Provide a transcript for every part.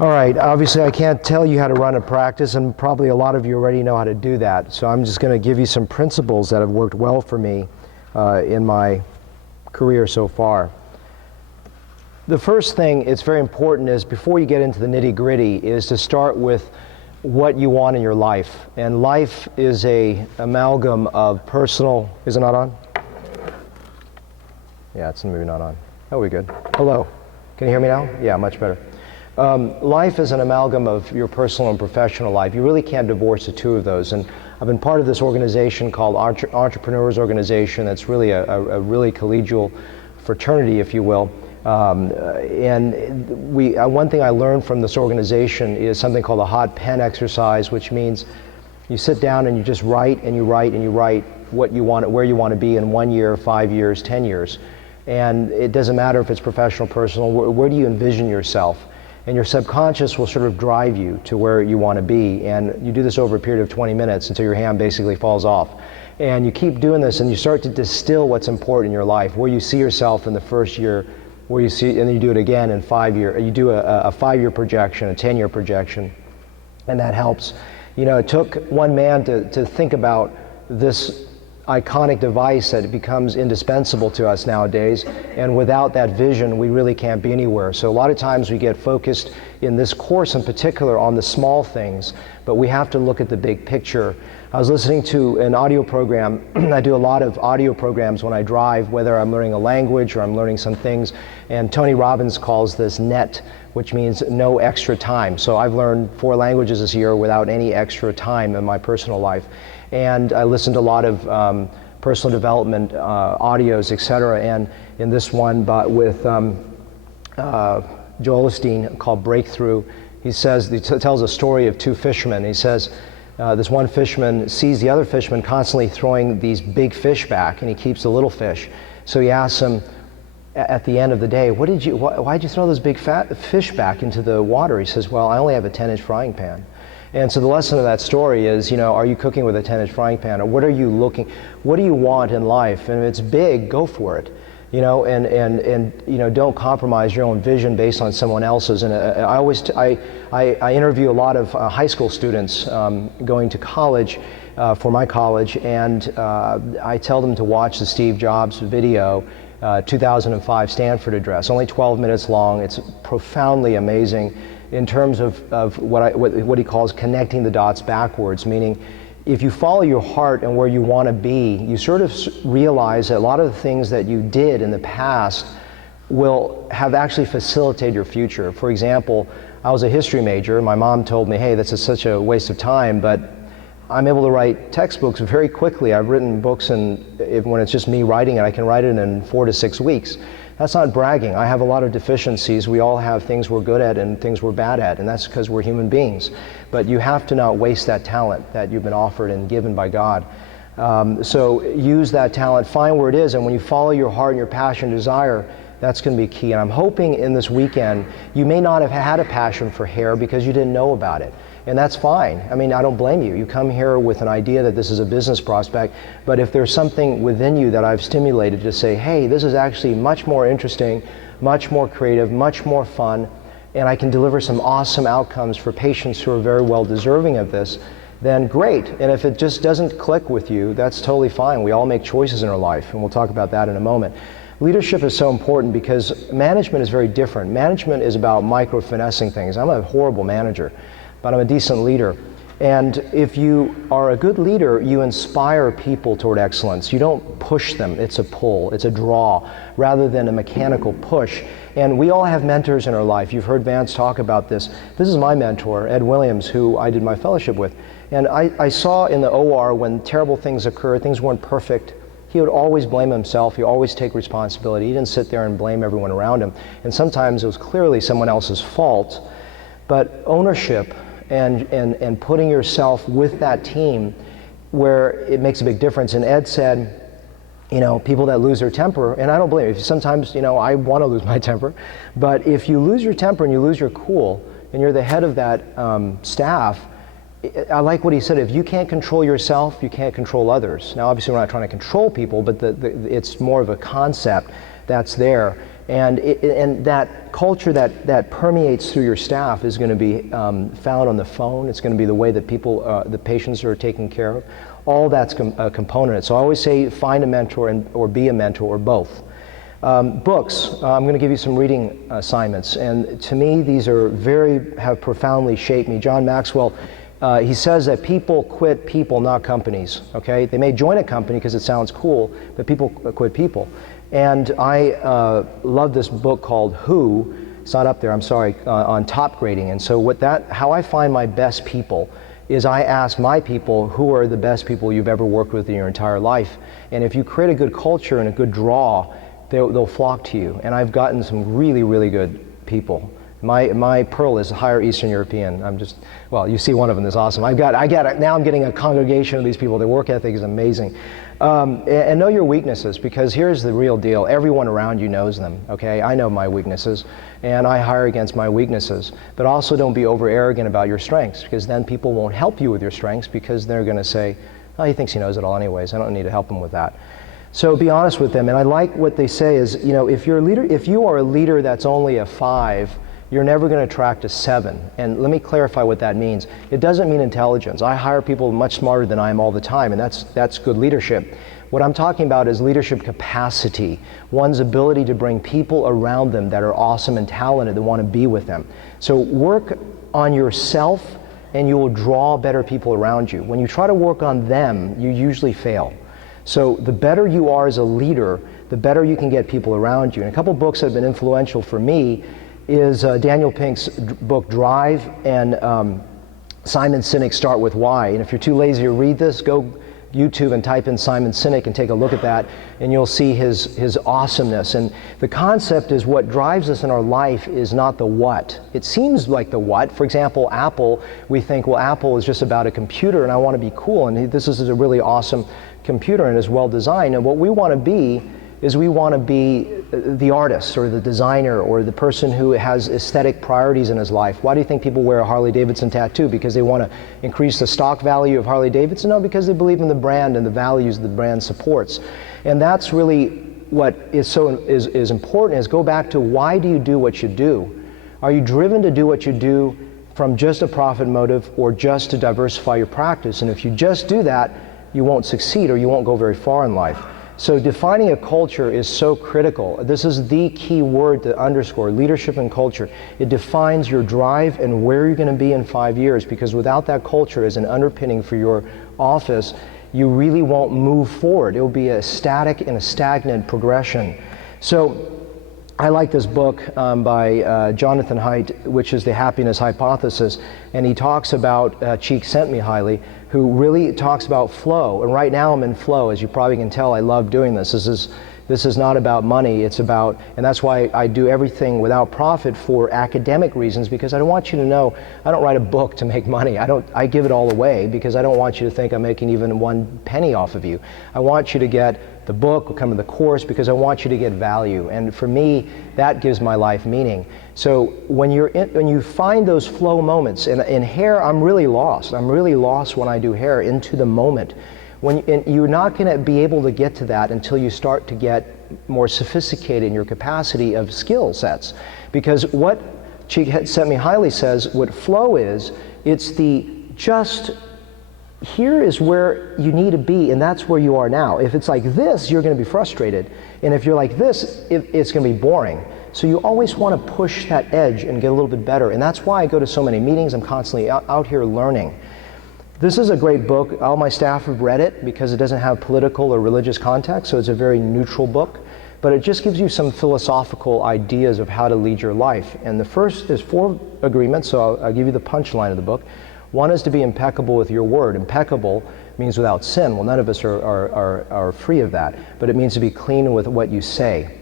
All right, obviously I can't tell you how to run a practice, and probably a lot of you already know how to do that. So I'm just going to give you some principles that have worked well for me in my career so far. The first thing, it's very important, is before you get into the nitty-gritty, is to start with what you want in your life. And life is a amalgam of personal, is it not on? Yeah, it's maybe not on. Oh, we good. Hello. Can you hear me now? Yeah, much better. Life is an amalgam of your personal and professional life. You really can't divorce the two of those. And I've been part of this organization called Entrepreneurs Organization. That's really a really collegial fraternity, if you will. One thing I learned from this organization is something called a hot pen exercise, which means you sit down and you just write and you write and you write what you want, where you want to be in 1 year, 5 years, 10 years. And it doesn't matter if it's professional, personal, where do you envision yourself? And your subconscious will sort of drive you to where you want to be. And you do this over a period of 20 minutes until your hand basically falls off. And you keep doing this and you start to distill what's important in your life, where you see yourself in the first year, where you see, and then you do it again in 5 years. You do a 5-year projection, a 10-year projection, and that helps. You know, it took one man to think about this iconic device that becomes indispensable to us nowadays, and without that vision we really can't be anywhere. So a lot of times we get focused in this course in particular on the small things, but we have to look at the big picture. I was listening to an audio program. I do a lot of audio programs when I drive, whether I'm learning a language or I'm learning some things, and Tony Robbins calls this NET, which means no extra time. So I've learned 4 languages this year without any extra time in my personal life. And I listened to a lot of personal development audios, etc. And in this one, but with Joel Osteen, called Breakthrough, he tells a story of 2 fishermen. He says this one fisherman sees the other fisherman constantly throwing these big fish back, and he keeps the little fish. So he asks him at the end of the day, why'd you throw those big fat fish back into the water? He says, well, I only have a 10-inch frying pan. And so the lesson of that story is, you know, are you cooking with a 10-inch frying pan, or what are you what do you want in life? And if it's big, go for it, you know, and you know, don't compromise your own vision based on someone else's. And I interview a lot of high school students going to college for my college, and I tell them to watch the Steve Jobs video, 2005 Stanford address, only 12 minutes long. It's profoundly amazing in terms of what he calls connecting the dots backwards, meaning if you follow your heart and where you want to be, you sort of realize that a lot of the things that you did in the past will have actually facilitated your future. For example, I was a history major. My mom told me, hey, this is such a waste of time, but I'm able to write textbooks very quickly. I've written books, and when it's just me writing it, I can write it in 4 to 6 weeks. That's not bragging. I have a lot of deficiencies. We all have things we're good at and things we're bad at, and that's because we're human beings. But you have to not waste that talent that you've been offered and given by God. So use that talent, find where it is, and when you follow your heart and your passion and desire, that's going to be key. And I'm hoping in this weekend, you may not have had a passion for hair because you didn't know about it. And that's fine. I mean, I don't blame you. You come here with an idea that this is a business prospect, but if there's something within you that I've stimulated to say, hey, this is actually much more interesting, much more creative, much more fun, and I can deliver some awesome outcomes for patients who are very well deserving of this, then great. And if it just doesn't click with you, that's totally fine. We all make choices in our life, and we'll talk about that in a moment. Leadership is so important because management is very different. Management is about micro-finessing things. I'm a horrible manager, but I'm a decent leader. And if you are a good leader, you inspire people toward excellence. You don't push them. It's a pull, it's a draw, rather than a mechanical push. And we all have mentors in our life. You've heard Vance talk about this. This is my mentor, Ed Williams, who I did my fellowship with. And I saw in the OR when terrible things occurred, things weren't perfect, he would always blame himself. He always take responsibility. He didn't sit there and blame everyone around him. And sometimes it was clearly someone else's fault. But ownership and putting yourself with that team where it makes a big difference. And Ed said, you know, people that lose their temper, and I don't blame you. Sometimes, you know, I want to lose my temper. But if you lose your temper and you lose your cool, and you're the head of that staff, I like what he said, if you can't control yourself, you can't control others. Now obviously we're not trying to control people, but it's more of a concept that's there. And that culture that permeates through your staff is going to be found on the phone. It's going to be the way that the patients are taken care of. All that's a component. So I always say find a mentor or be a mentor or both. Books, I'm going to give you some reading assignments. And to me, these have profoundly shaped me. John Maxwell, he says that people quit people, not companies, okay? They may join a company because it sounds cool, but people quit people. And I love this book called Who, it's not up there, I'm sorry, on top grading. And so how I find my best people is I ask my people, who are the best people you've ever worked with in your entire life? And if you create a good culture and a good draw, they'll flock to you. And I've gotten some really, really good people. My pearl is higher Eastern European. Well, you see one of them is awesome. Now I'm getting a congregation of these people. Their work ethic is amazing. And know your weaknesses, because here's the real deal. Everyone around you knows them, okay? I know my weaknesses, and I hire against my weaknesses. But also don't be over arrogant about your strengths, because then people won't help you with your strengths, because they're going to say, oh, he thinks he knows it all anyways. I don't need to help him with that. So be honest with them. And I like what they say is, if you are a leader that's only a 5, you're never going to attract a 7. And let me clarify what that means. It doesn't mean intelligence. I hire people much smarter than I am all the time, and that's good leadership. What I'm talking about is leadership capacity, one's ability to bring people around them that are awesome and talented that want to be with them. So work on yourself, and you will draw better people around you. When you try to work on them, you usually fail. So the better you are as a leader, the better you can get people around you. And a couple books that have been influential for me is Daniel Pink's book Drive and Simon Sinek's Start With Why. And if you're too lazy to read this, go YouTube and type in Simon Sinek and take a look at that, and you'll see his awesomeness. And the concept is what drives us in our life is not the what. It seems like the what. For example, Apple, we think, well, Apple is just about a computer and I want to be cool, and this is a really awesome computer and is well designed. And what we want to be is we want to be the artist or the designer or the person who has aesthetic priorities in his life. Why do you think people wear a Harley Davidson tattoo? Because they want to increase the stock value of Harley Davidson? No, because they believe in the brand and the values the brand supports. And that's really what is important, is go back to why do you do what you do? Are you driven to do what you do from just a profit motive or just to diversify your practice? And if you just do that, you won't succeed or you won't go very far in life. So defining a culture is so critical. This is the key word to underscore, leadership and culture. It defines your drive and where you're going to be in 5 years, because without that culture as an underpinning for your office, you really won't move forward. It will be a static and a stagnant progression. So I like this book by Jonathan Haidt, which is The Happiness Hypothesis, and he talks about, Cheek sent me highly, who really talks about flow. And right now I'm in flow. As you probably can tell, I love doing this. This is not about money, it's about, and that's why I do everything without profit for academic reasons, because I don't want you to know, I don't write a book to make money. I give it all away because I don't want you to think I'm making even 1 penny off of you. I want you to get the book, or come to the course, because I want you to get value. And for me, that gives my life meaning. So when you find those flow moments, and in hair, I'm really lost. I'm really lost when I do hair, into the moment. And you're not going to be able to get to that until you start to get more sophisticated in your capacity of skill sets. Because what Cheek Sent Me Highly says, what flow is, it's the just, here is where you need to be, and that's where you are now. If it's like this, you're going to be frustrated. And if you're like this, it's going to be boring. So you always want to push that edge and get a little bit better. And that's why I go to so many meetings. I'm constantly out here learning. This is a great book. All my staff have read it because it doesn't have political or religious context, so it's a very neutral book. But it just gives you some philosophical ideas of how to lead your life. And the first is 4 agreements, so I'll give you the punchline of the book. 1 is to be impeccable with your word. Impeccable means without sin. Well, none of us are free of that, but it means to be clean with what you say.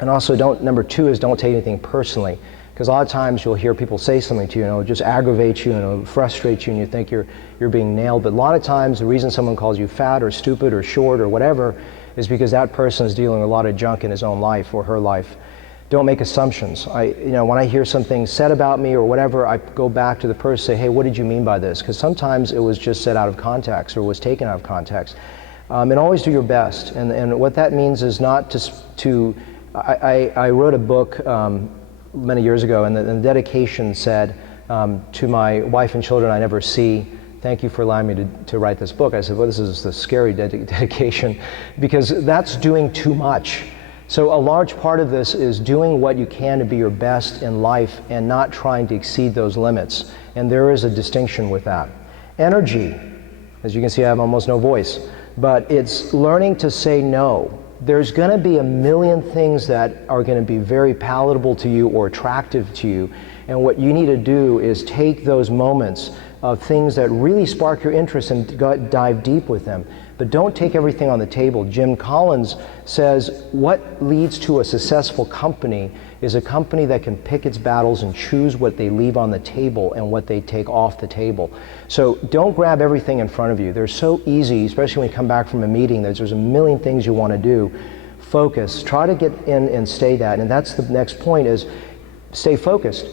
And also, number 2 is don't take anything personally, because a lot of times you'll hear people say something to you and it'll just aggravate you and it'll frustrate you and you think you're being nailed. But a lot of times the reason someone calls you fat or stupid or short or whatever is because that person is dealing with a lot of junk in his own life or her life. Don't make assumptions. When I hear something said about me or whatever, I go back to the person and say, hey, what did you mean by this? Because sometimes it was just said out of context or was taken out of context. And always do your best. And what that means is not to I wrote a book many years ago, and the dedication said, to my wife and children I never see, thank you for allowing me to write this book. I said, well, this is the scary dedication, because that's doing too much. So a large part of this is doing what you can to be your best in life and not trying to exceed those limits. And there is a distinction with that. Energy, as you can see, I have almost no voice, but it's learning to say no. There's going to be a million things that are going to be very palatable to you or attractive to you. And what you need to do is take those moments of things that really spark your interest and dive deep with them. But don't take everything on the table. Jim Collins says, what leads to a successful company is a company that can pick its battles and choose what they leave on the table and what they take off the table. So don't grab everything in front of you. They're so easy, especially when you come back from a meeting, there's a million things you want to do. Focus, try to get in and stay that. And that's the next point, is stay focused.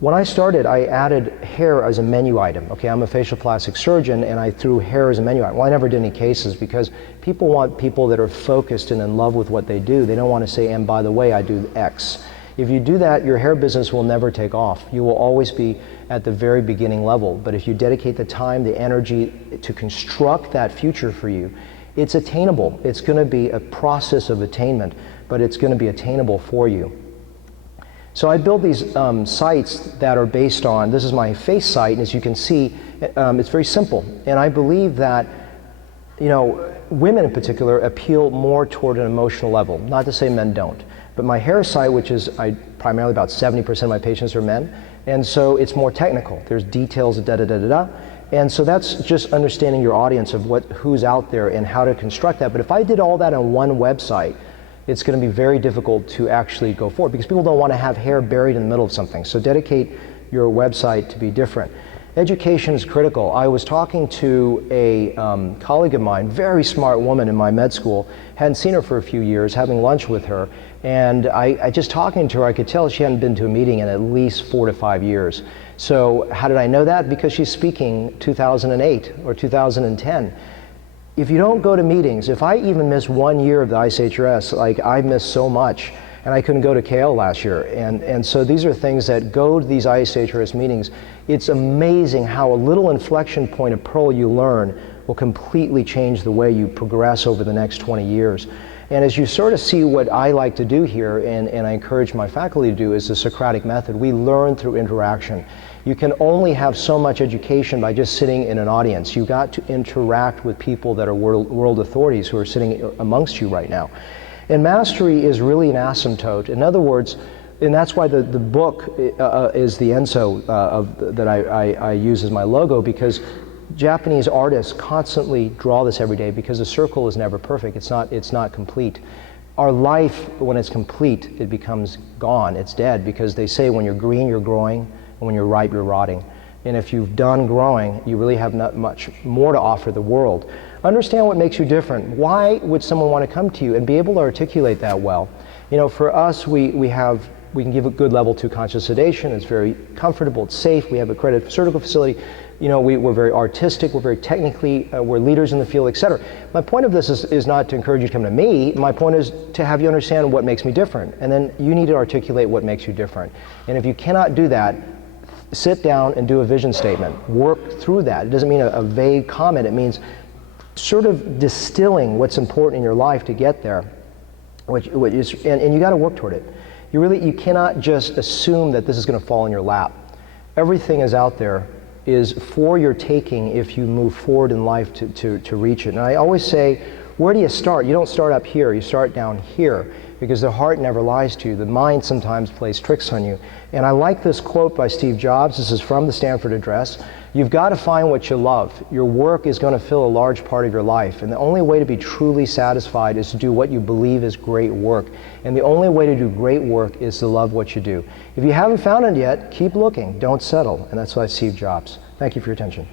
When I started, I added hair as a menu item. Okay, I'm a facial plastic surgeon, and I threw hair as a menu item. Well, I never did any cases, because people want people that are focused and in love with what they do. They don't want to say, and by the way, I do X. If you do that, your hair business will never take off. You will always be at the very beginning level. But if you dedicate the time, the energy to construct that future for you, it's attainable. It's going to be a process of attainment, but it's going to be attainable for you. So I build these sites that are based on, this is my face site, and as you can see, it's very simple. And I believe that, you know, women in particular appeal more toward an emotional level. Not to say men don't. But my hair site, which is primarily about 70% of my patients are men, and so it's more technical. There's details, da-da-da-da-da. And so that's just understanding your audience of who's out there and how to construct that. But if I did all that on one website, it's going to be very difficult to actually go forward, because people don't want to have hair buried in the middle of something. So dedicate your website to be different. Education is critical. I was talking to a colleague of mine, very smart woman in my med school, hadn't seen her for a few years, having lunch with her, and I just talking to her, I could tell she hadn't been to a meeting in at least 4 to 5 years. So how did I know that? Because she's speaking 2008 or 2010. If you don't go to meetings, if I even miss 1 year of the ICHRS, like I missed so much, and I couldn't go to KL last year. And so these are things that go to these ICHRS meetings. It's amazing how a little inflection point of pearl you learn will completely change the way you progress over the next 20 years. And as you sort of see what I like to do here, and I encourage my faculty to do, is the Socratic method. We learn through interaction. You can only have so much education by just sitting in an audience. You've got to interact with people that are world authorities who are sitting amongst you right now. And mastery is really an asymptote. In other words, and that's why the book is the Enso that I use as my logo, because Japanese artists constantly draw this every day, because the circle is never perfect. It's not complete. Our life, when it's complete, it becomes gone. It's dead, because they say when you're green, you're growing, and when you're ripe, you're rotting. And if you've done growing, you really have not much more to offer the world. Understand what makes you different. Why would someone want to come to you, and be able to articulate that well? You know, for us, we can give a good level 2 conscious sedation. It's very comfortable, it's safe. We have a accredited surgical facility. You know, we're very artistic, we're very technically, we're leaders in the field, etc. My point of this is not to encourage you to come to me. My point is to have you understand what makes me different. And then you need to articulate what makes you different. And if you cannot do that, sit down and do a vision statement. Work through that. It doesn't mean a vague comment. It means sort of distilling what's important in your life to get there. And you got to work toward it. You cannot just assume that this is going to fall in your lap. Everything is out there, is for your taking if you move forward in life to reach it. And I always say, where do you start? You don't start up here, you start down here, because the heart never lies to you. The mind sometimes plays tricks on you. And I like this quote by Steve Jobs. This is from the Stanford Address. You've got to find what you love. Your work is going to fill a large part of your life. And the only way to be truly satisfied is to do what you believe is great work. And the only way to do great work is to love what you do. If you haven't found it yet, keep looking. Don't settle. And that's why Steve Jobs. Thank you for your attention.